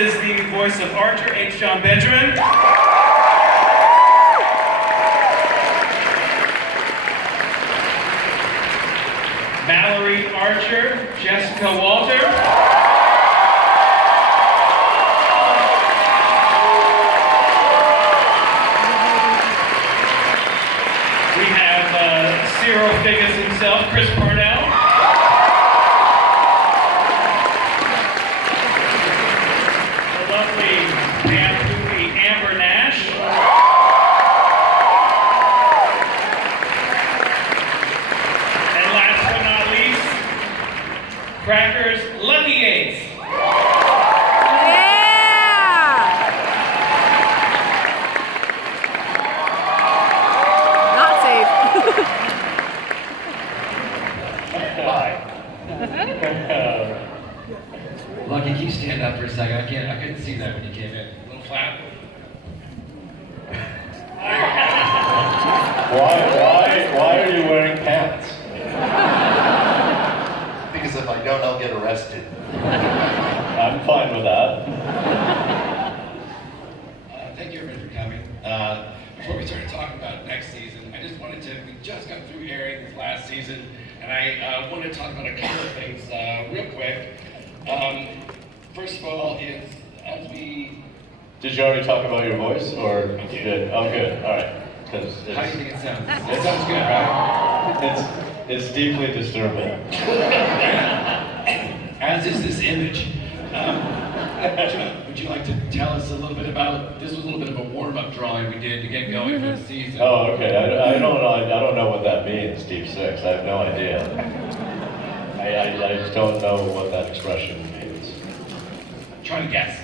is the voice of Archer H. John Benjamin. Mallory Archer, Jessica Walter. We have Cyril Figgis himself, Chris Parnell. The lovely Pam Poopy, Amber Nash. And last but not least, Crackers Lucky Eights. Lucky, can you stand up for a second? I couldn't see that when you came in. A little flat. Why are you wearing pants? Because if I don't, I'll get arrested. I'm fine with that. Thank you everybody for coming. Before we started talking about next season, we just got through airing this last season, and I wanted to talk about a couple of things real quick. First of all, as we... Did you already talk about your voice, or you did? Oh, good. All right. How do you think it sounds? It sounds good, right? It's deeply disturbing. As is this image. Would you like to tell us a little bit about? This was a little bit of a warm-up drawing we did to get going for the season. Oh, okay. I don't know what that means, Deep Six. I have no idea. I just don't know what that expression means. Try to guess.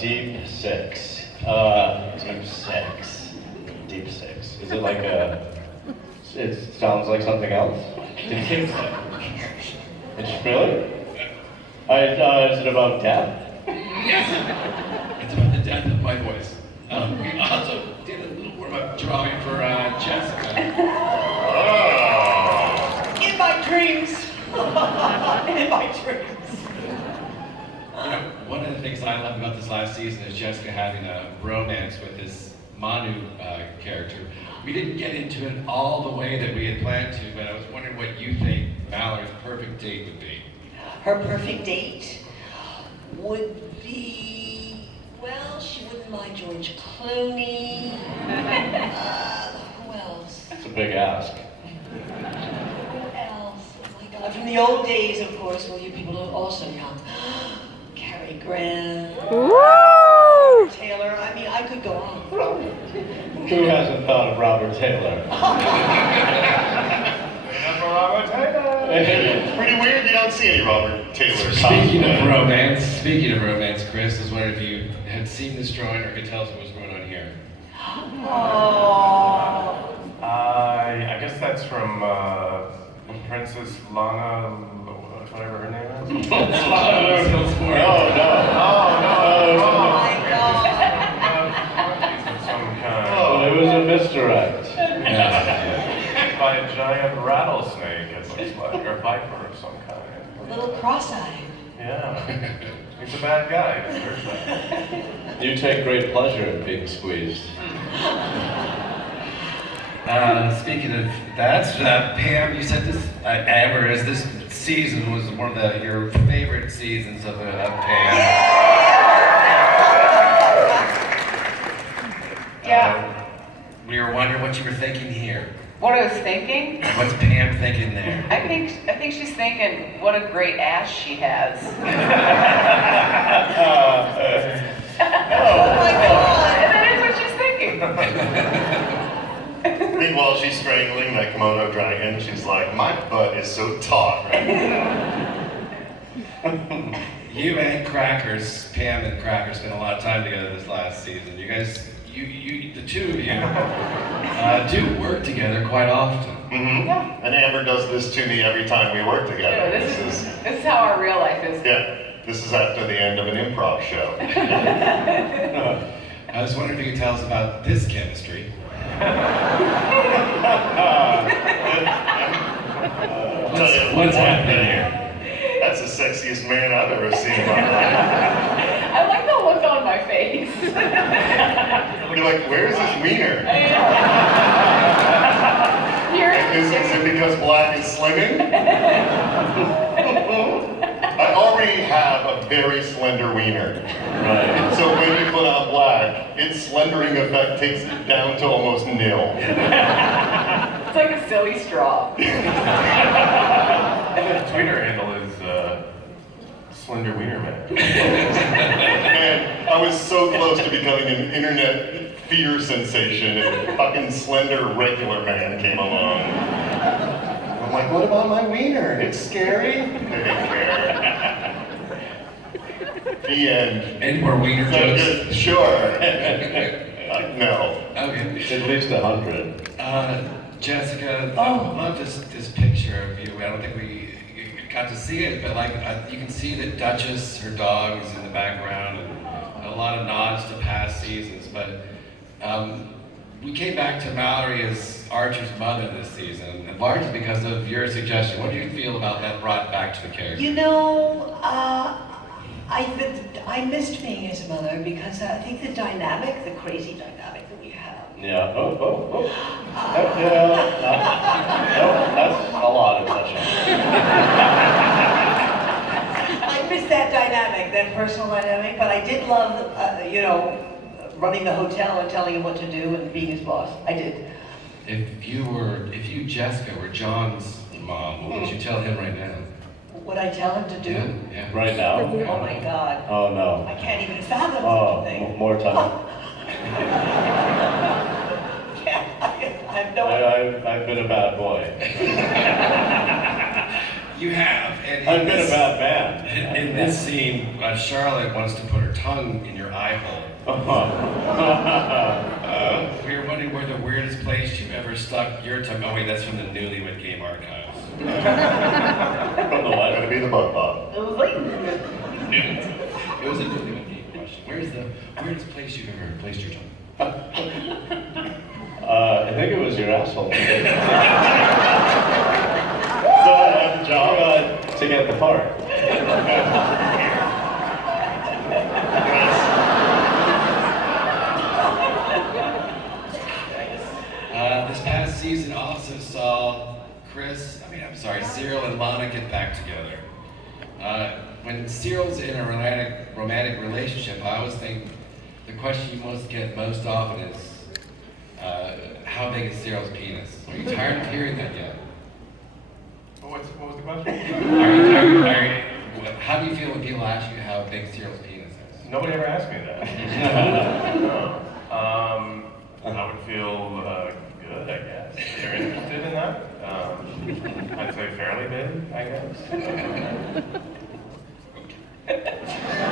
Deep Six. Deep Six. Deep Six. Is it like a... It sounds like something else? Deep Six. It's really? Is it about death? Yes. It's about the death of my voice. We also did a little warm-up drawing for Jessica. Oh. In my dreams. In my dreams. You know, one of the things I love about this last season is Jessica having a romance with this Manu character. We didn't get into it all the way that we had planned to, but I was wondering what you think Mallory's perfect date would be. Her perfect date would be, well, she wouldn't mind George Clooney. Who else? It's a big ask. Who else? Oh my God. From the old days, of course, well, you people also count. Cary Grant. Woo! Taylor. I mean, I could go on. Who hasn't thought of Robert Taylor? Robert Taylor. It's pretty weird you don't see any Robert Taylor. Speaking of romance, Chris, I was wondering if you had seen this drawing or could tell us what was going on here. Oh. I guess that's from Princess Lana, whatever her name is. No. Oh my God. Some kind. It was a misdirect. By a giant rattlesnake, it looks like, or viper of some kind. A little cross-eyed. Yeah. He's a bad guy. There's that. You take great pleasure in being squeezed. Speaking of that, Pam, you said this, Amber, as this season was one of your favorite seasons of Pam. Yeah. We were wondering what you were thinking here. What I was thinking? What's Pam thinking there? I think she's thinking, what a great ass she has. Oh my God. And that is what she's thinking. Meanwhile, she's strangling that Komodo dragon. She's like, my butt is so taut right You and Crackers, Pam and Crackers, spent a lot of time together this last season. You guys, the two of you, do work together quite often. Mm-hmm. Yeah. And Amber does this to me every time we work together. Yeah, this is how our real life is. Yeah, this is after the end of an improv show. I was wondering if you could tell us about this chemistry. What's happening here? That's a sexy sexiest man I've ever seen in my life. I like the look on my face. You're like, where's his wiener? Is it because black is slimming? I already have a very slender wiener. Right. So when you put on black, its slendering effect takes it down to almost nil. It's like a silly straw. The Twitter handle is Slender Wiener Man. Man, I was so close to becoming an internet fear sensation and fucking slender regular man came along. I'm like, what about my wiener? It's scary. They didn't care. The end. Any more wiener jokes? Sure. No. Okay. At least 100. Jessica, Oh. I love this picture of you. I don't think we got to see it, but like you can see that Duchess, her dog, is in the background, and a lot of nods to past seasons. But we came back to Mallory as Archer's mother this season, and largely because of your suggestion. What do you feel about that brought back to the character? You know, I missed being his mother because I think the dynamic, the crazy dynamic that we have. Yeah. Oh. Yeah. No, that's a lot of touching. I missed that dynamic, that personal dynamic, but I did love, running the hotel and telling him what to do and being his boss. I did. If you, Jessica, were John's mom, what would you tell him right now? What I tell him to do? Yeah. Right now? Oh my God. Oh no. I can't even fathom such a Oh, thing. more time. I have no idea. I've been a bad boy. You have. And I've been a bad man. In this scene, Charlotte wants to put her tongue in your eye hole. We were wondering where the weirdest place you've ever stuck your tongue. Oh wait, that's from the Newlywed Game Archives. From the what? Gotta be the butt pop. It was like, It was a Newlywed Game question. Where's the weirdest place you've ever placed your tongue? I think it was your asshole. So I had the job to get the part. This past season also saw Cyril and Lana get back together. When Cyril's in a romantic relationship, I always think the question you get most often is, how big is Cyril's penis? Are you tired of hearing that yet? What was the question? How do you feel when people ask you how big Cyril's penis is? Nobody ever asked me that. No. I would feel good, I guess. If you're interested in that. I'd say fairly big, I guess.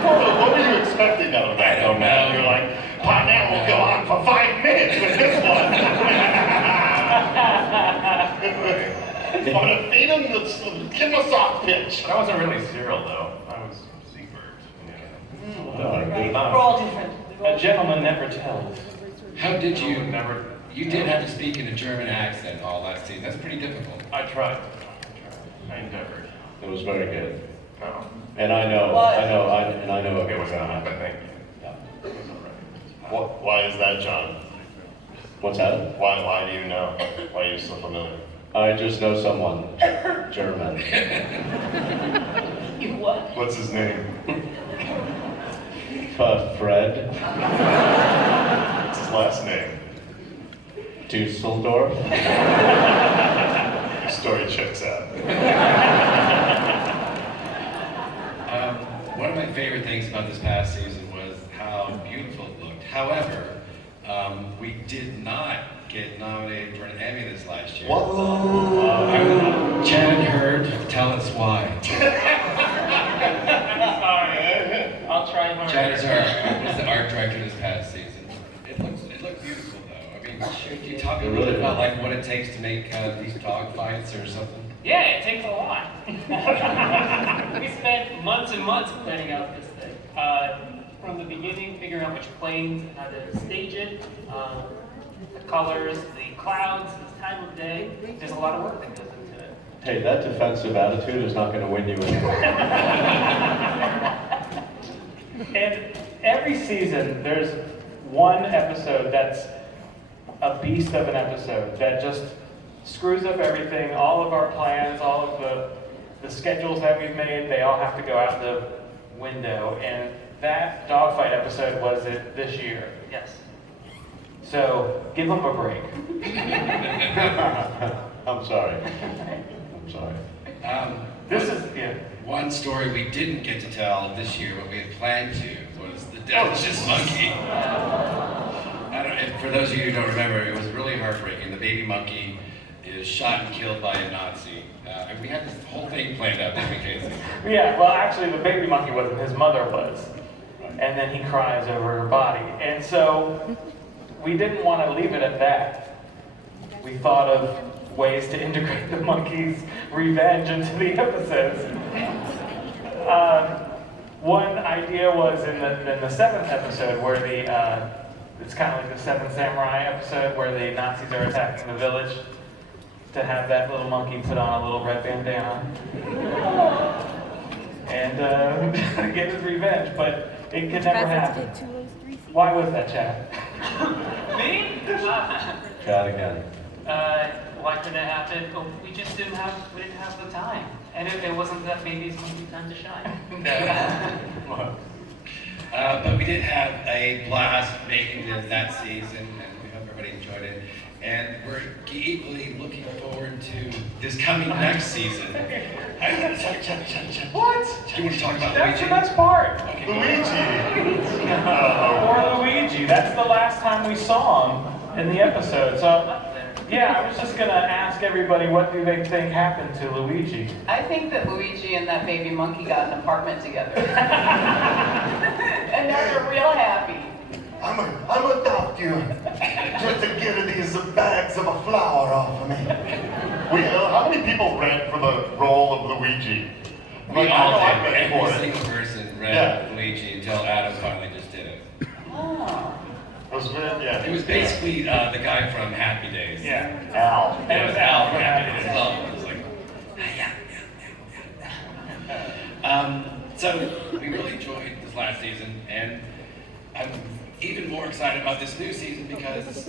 What were you expecting out of that? I don't know. You're like, now we'll go on for 5 minutes with this one. I'm gonna feed him, give him a soft pitch. That wasn't really Cyril, though. I was Siebert. right, we're all different. A gentleman never tells. How did you? Never. You did have to speak in a German accent all that scene. That's pretty difficult. I tried. I endeavored. It was very good. No. And I know It was not, but thank you. Yeah. Why is that, John? What's that? Why do you know? Why are you so familiar? I just know someone German. You what? What's his name? Fred What's his last name? Dusseldorf. Your story checks out. One of my favorite things about this past season was how beautiful it looked. However, we did not get nominated for an Emmy this last year. What? Chad Hurd, tell us why. Sorry. I'll try harder. Chad was the art director this past season. It looked beautiful though. I mean, can you talk a little bit about like what it takes to make these dog fights or something? Yeah, it takes a lot. We spent months and months planning out this thing. From the beginning, figuring out which planes and how to stage it, the colors, the clouds, the time of day. There's a lot of work that goes into it. Hey, that defensive attitude is not going to win you anywhere. And every season, there's one episode that's a beast of an episode that just screws up everything, all of our plans, all of the schedules that we've made, they all have to go out the window. And that dogfight episode was it this year. Yes. So give them a break. I'm sorry. I'm sorry. This is, yeah. One story we didn't get to tell this year, but we had planned to, was the delicious monkey. And for those of you who don't remember, it was really heartbreaking. The baby monkey is shot and killed by a Nazi. And we had this whole thing planned out, didn't we, Casey? Yeah, well, actually, the baby monkey wasn't. His mother was. And then he cries over her body. And so we didn't want to leave it at that. We thought of ways to integrate the monkey's revenge into the episodes. One idea was in the seventh episode where it's kind of like the Seven Samurai episode where the Nazis are attacking the village, to have that little monkey put on a little red bandana and get his revenge, but it could never happen. Why was that, Chad? Me? Chad again. Why couldn't it happen? Oh, we didn't have the time. And it wasn't that baby's monkey time to shine. But we did have a blast making that season, and we hope everybody enjoyed it. And we're equally looking forward to this coming next season. What? Do you want to talk about That's Luigi? the best part. Okay. Luigi! Poor Luigi. That's the last time we saw him in the episode. So, yeah, I was just going to ask everybody, what do they think happened to Luigi? I think that Luigi and that baby monkey got an apartment together. And now they're real happy. I'm adopt you just to get these bags of a flour off of me. How many people read for the role of Luigi? We all I did. read for Every it. single person read Yeah. Luigi until Adam finally just did it. Oh. It was basically the guy from Happy Days. Yeah. Al. And it was Al from Happy Days. Well, it was like, so we really enjoyed this last season, and I'm even more excited about this new season because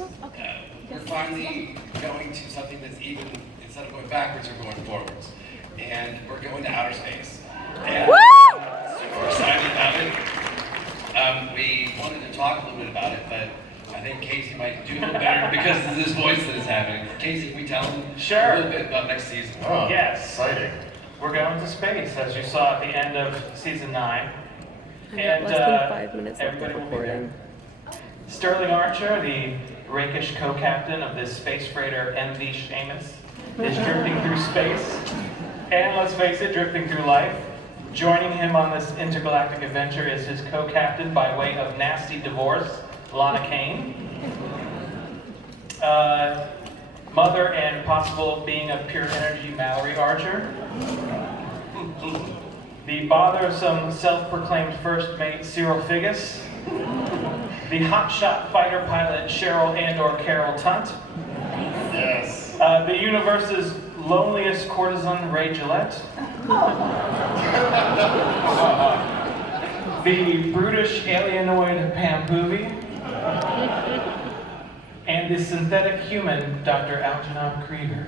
we're finally going to something that's even, instead of going backwards, we're going forwards. And we're going to outer space. And super excited about it. We wanted to talk a little bit about it, but I think Casey might do a little better because of this voice that is happening. Casey, can we tell them Sure. a little bit about next season? Oh, Yes. exciting. We're going to space, as you saw at the end of season 9. I got less than 5 minutes left everybody of will be there. recording. Sterling Archer, the rakish co-captain of this space freighter MV Seamus, is drifting through space, and let's face it, drifting through life. Joining him on this intergalactic adventure is his co-captain by way of nasty divorce, Lana Kane. Mother and possible being of pure energy, Mallory Archer. The bothersome self-proclaimed first mate, Cyril Figgis. The hotshot fighter pilot, Cheryl and/or Carol Tunt. Yes. The universe's loneliest courtesan, Ray Gillette. The brutish alienoid Pam Boovie. And the synthetic human, Dr. Algernon Krieger.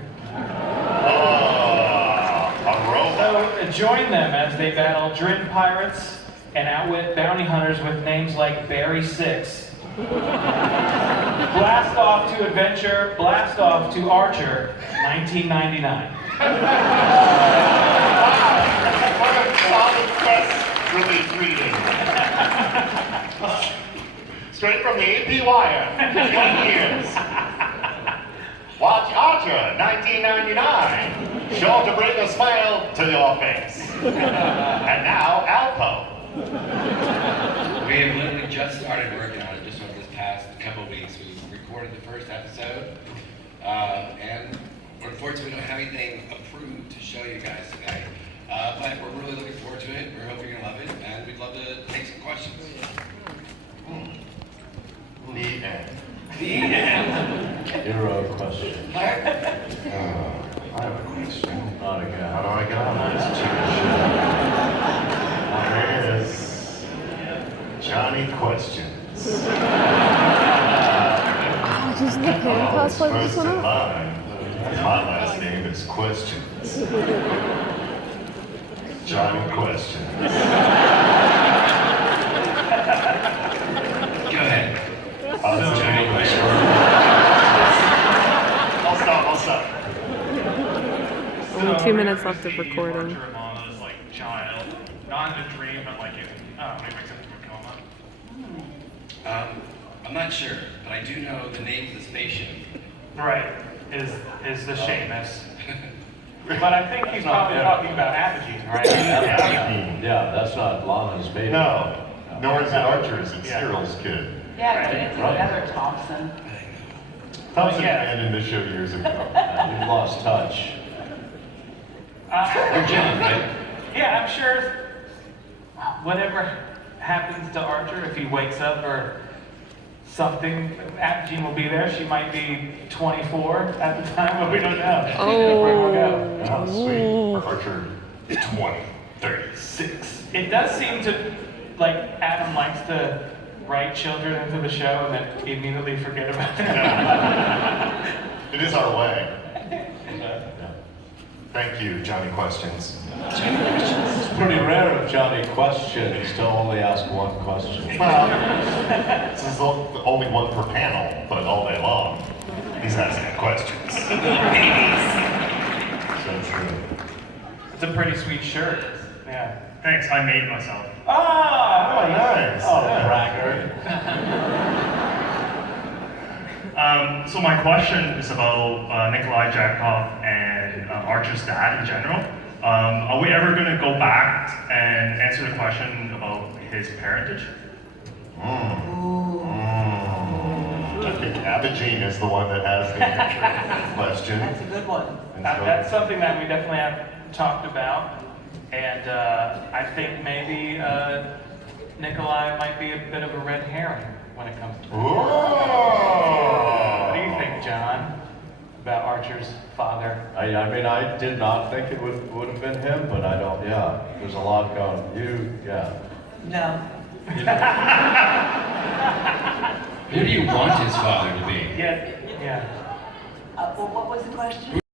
A robot. So join them as they battle Drin pirates and outwit bounty hunters with names like Barry Six. Blast off to adventure, blast off to Archer, 1999. What a solid press release reading. Straight from the AP wire. 20 years. Watch Archer, 1999. Sure to bring a smile to your face. And now, Alpo. We have literally just started working on it just over this past couple of weeks. We recorded the first episode, and unfortunately we don't have anything approved to show you guys today. But we're really looking forward to it. We hope you're gonna love it, and we'd love to take some questions. The end. The end. Hero question. Claire? I have a question. Not again. How do I get on this TV show? There is Johnny Questions. Oh, just the panda cosplay for this First one in out? line. My last name is Questions. Johnny Questions. Go ahead. Johnny Questions. I'll stop. Only 2 minutes left of recording. Mama's like child, not in a dream, but like in, maybe wakes up to a coma. I'm not sure, but I do know the name of the spaceship. Right, is the Seamus. But I think he's probably talking about Apogee, right? Yeah, that's not Lana's baby. No, nor is it Archer's, it's Cyril's kid. Yeah, but it's another Thompson. Thompson Yeah. abandoned this show years ago. You've lost touch. You're John, right? Yeah, I'm sure whatever happens to Archer, if he wakes up or something, Apogee will be there. She might be 24 at the time, but we don't know. Where we'll go. Oh, sweet. For Archer, 20, 36. It does seem to, like, Adam likes to write children into the show and then immediately forget about them. It is our way. Thank you, Johnny Questions. It's pretty rare of Johnny Questions to only ask one question. Well, this is only one per panel, but all day long, he's asking questions. So true. It's a pretty sweet shirt. Yeah. Thanks, I made it myself. Ah, Oh, nice. Oh, bragger. So my question is about Nikolai Jakov and Archer's dad in general. Are we ever going to go back and answer the question about his parentage? I think Abogine is the one that has the answer to that question. That's a good one. And so- That's something that we definitely have talked about. And I think maybe Nikolai might be a bit of a red herring when it comes to What do you think, John, about Archer's father? I mean, I did not think it would have been him, but I don't, yeah. There's a lot going, No. Who do you want his father to be? Yeah. Well, what was the question?